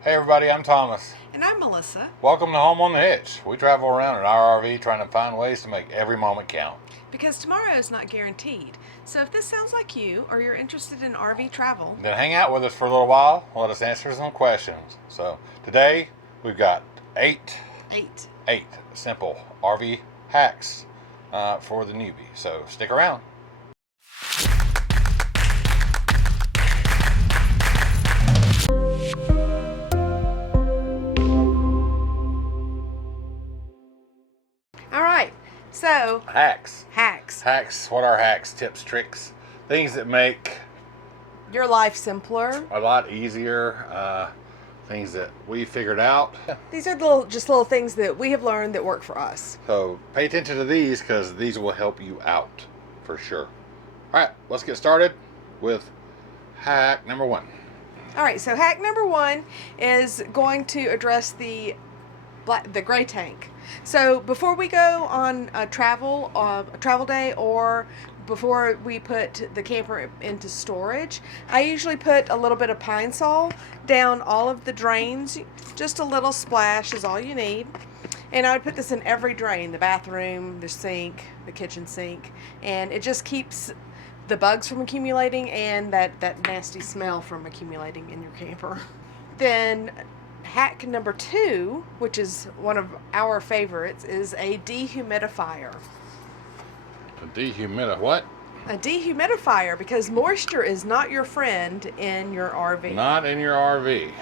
Hey everybody, I'm Thomas. And I'm Melissa. Welcome to Home on the Hitch. We travel around in our RV trying to find ways to make every moment count. Because tomorrow is not guaranteed. So if this sounds like you, or you're interested in RV travel, Then hang out with us for a little while. Let us answer some questions. So today we've got eight simple RV hacks for the newbie. So stick around. all right. So Hacks. hacks. What are hacks? Tips, tricks, things that make Your life simpler. a lot easier. Things that we figured out. These are little things that we have learned that work for us. So pay attention to these because these will help you out for sure. All right, let's get started with hack number one. All right. So hack number one is going to address the gray tank. So before we go on a travel day, or before we put the camper into storage, I usually put a little bit of Pine Sol down all of the drains. Just a little splash is all you need. And I would put this in every drain, the bathroom, the sink, the kitchen sink, and it just keeps the bugs from accumulating and that nasty smell from accumulating in your camper. Then hack number two, which is one of our favorites, is a dehumidifier. A dehumidifier, what? A dehumidifier, because moisture is not your friend in your RV. Not in your RV.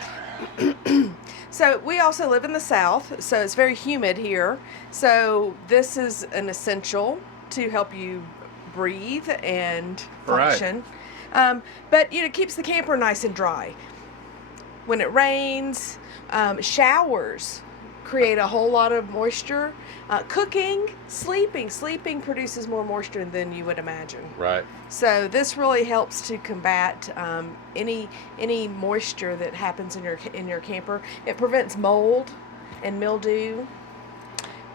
So we also live in the South, so it's very humid here. So this is an essential to help you breathe and function. Right. But it keeps the camper nice and dry. When it rains, showers create a whole lot of moisture. Cooking, sleeping produces more moisture than you would imagine. Right. So this really helps to combat any moisture that happens in your camper. It prevents mold and mildew.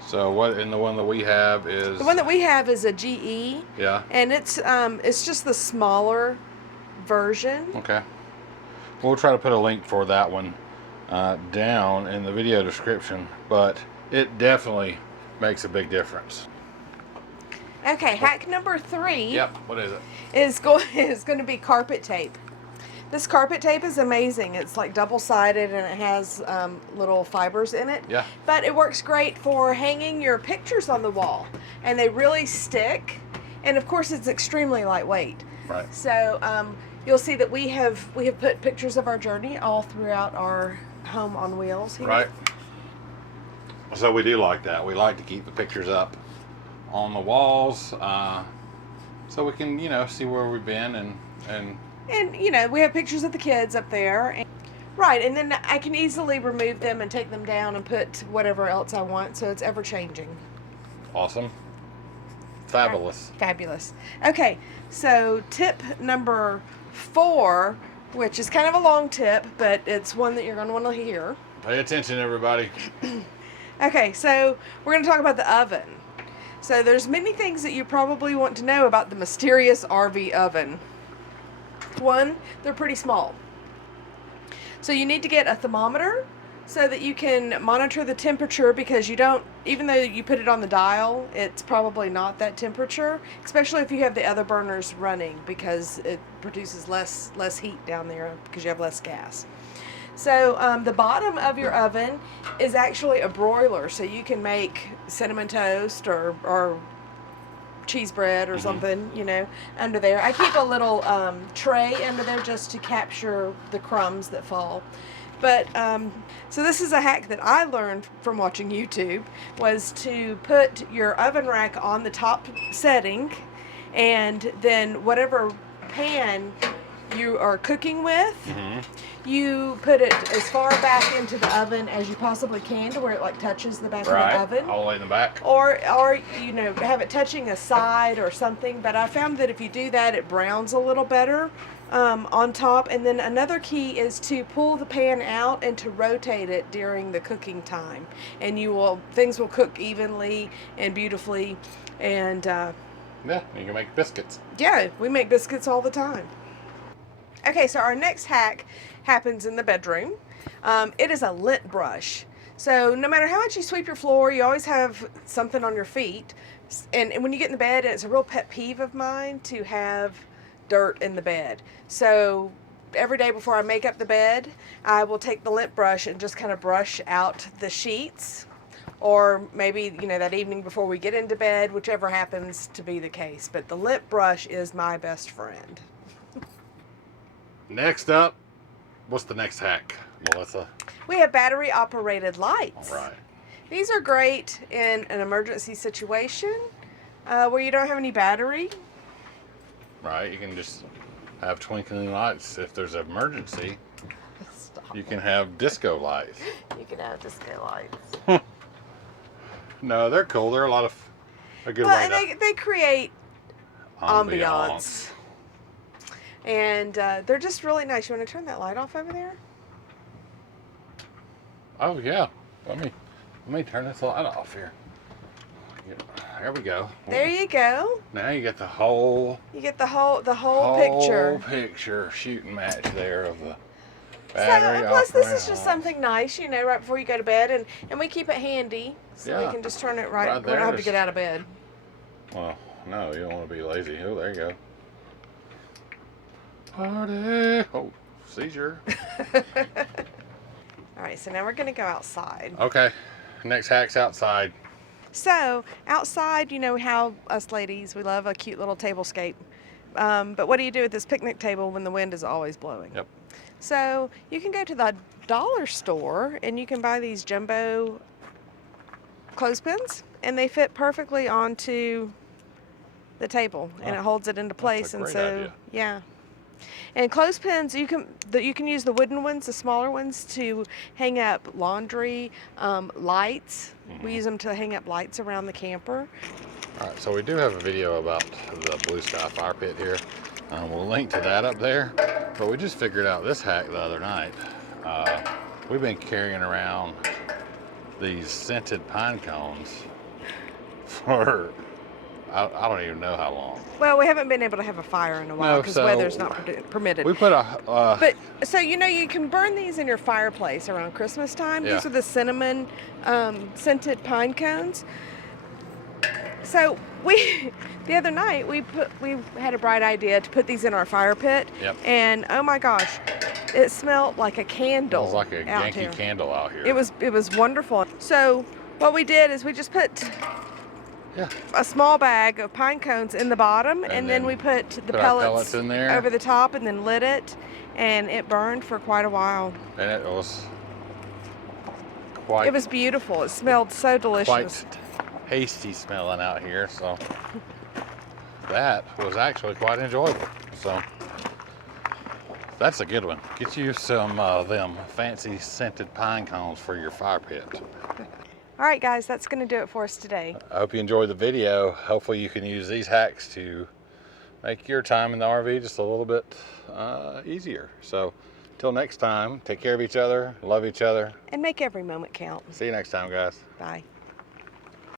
So what in the one that we have is The one that we have is a GE. Yeah. And it's just the smaller version. Okay. We'll try to put a link for that one down in the video description, but it definitely makes a big difference. Okay, hack number three. Yep. What is it? is going to be carpet tape. This carpet tape is amazing. It's like double-sided and it has little fibers in it. Yeah. But it works great for hanging your pictures on the wall, and they really stick. And of course, it's extremely lightweight. Right. So you'll see that we have put pictures of our journey all throughout our home on wheels here. Right. So we do like that. We like to keep the pictures up on the walls, so we can, see where we've been and we have pictures of the kids up there. Right, and then I can easily remove them and take them down and put whatever else I want, so it's ever changing. Awesome. Fabulous. Fabulous. Okay, so tip number 4, which is kind of a long tip, but it's one that you're going to want to hear. Pay attention, everybody. Okay, so we're going to talk about the oven. So there's many things that you probably want to know about the mysterious RV oven. One, they're pretty small. So you need to get a thermometer so that you can monitor the temperature, because even though you put it on the dial, it's probably not that temperature, especially if you have the other burners running, because it produces less heat down there because you have less gas. So the bottom of your oven is actually a broiler, so you can make cinnamon toast or cheese bread or something, under there. I keep a little tray under there just to capture the crumbs that fall. But so this is a hack that I learned from watching YouTube, was to put your oven rack on the top setting, and then whatever pan you are cooking with, you put it as far back into the oven as you possibly can, to where it touches the back of the oven. All the way in the back. Or have it touching a side or something. But I found that if you do that, it browns a little better on top. And then another key is to pull the pan out and to rotate it during the cooking time, and things will cook evenly and beautifully. And yeah, you can make biscuits. Yeah, we make biscuits all the time. Okay, so our next hack happens in the bedroom. It is a lint brush. So no matter how much you sweep your floor, you always have something on your feet. And when you get in the bed, and it's a real pet peeve of mine to have dirt in the bed. So every day before I make up the bed, I will take the lint brush and just kind of brush out the sheets. Or maybe, you know, that evening before we get into bed, whichever happens to be the case. But the lint brush is my best friend. Next up, what's the next hack, Melissa? We have battery operated lights. All right. These are great in an emergency situation where you don't have any battery. Right, you can just have twinkling lights if there's an emergency. Stop. You can have disco lights. You can have disco lights. No, they're cool. They're a good Well, way and they create ambiance. And they're just really nice. You want to turn that light off over there? Oh yeah. Let me turn this light off here. There we go. There you go. Now you get the whole. You get the whole picture. Whole picture shooting match there of the battery. So, plus, this is just something nice, you know, right before you go to bed, and we keep it handy, so Yeah. we can just turn it right. We there. don't have to get out of bed. Well, no, you don't want to be lazy. Oh, there you go. Party. Oh, seizure. All right, so now we're going to go outside. Okay, next hack's outside. So, outside, you know how us ladies, we love a cute little tablescape. But what do you do with this picnic table when the wind is always blowing? Yep. So, you can go to the dollar store and you can buy these jumbo clothespins, and they fit perfectly onto the table, and it holds it into place. That's a great and so, idea. yeah. And clothespins, you can use the wooden ones, the smaller ones, to hang up laundry, lights. We use them to hang up lights around the camper. All right, so we do have a video about the Blue Sky fire pit here. We'll link to that up there. But we just figured out this hack the other night. We've been carrying around these scented pine cones for I don't even know how long. Well, we haven't been able to have a fire in a while because weather's not permitted. We put but so you know, you can burn these in your fireplace around Christmas time. Yeah. These are the cinnamon scented pine cones. So the other night we had a bright idea to put these in our fire pit. Yep. And oh my gosh, it smelled like a candle. It was like a Yankee candle out here. It was wonderful. So what we did is we just put a small bag of pine cones in the bottom, and then we put the pellets in there over the top, and then lit it, and it burned for quite a while. And it was It was beautiful. It smelled so delicious. Quite tasty smelling out here, so that was actually quite enjoyable. So that's a good one. Get you some them fancy scented pine cones for your fire pit. All right, guys, that's going to do it for us today. I hope you enjoyed the video. Hopefully you can use these hacks to make your time in the RV just a little bit easier. So until next time, take care of each other, love each other. And make every moment count. See you next time, guys. Bye.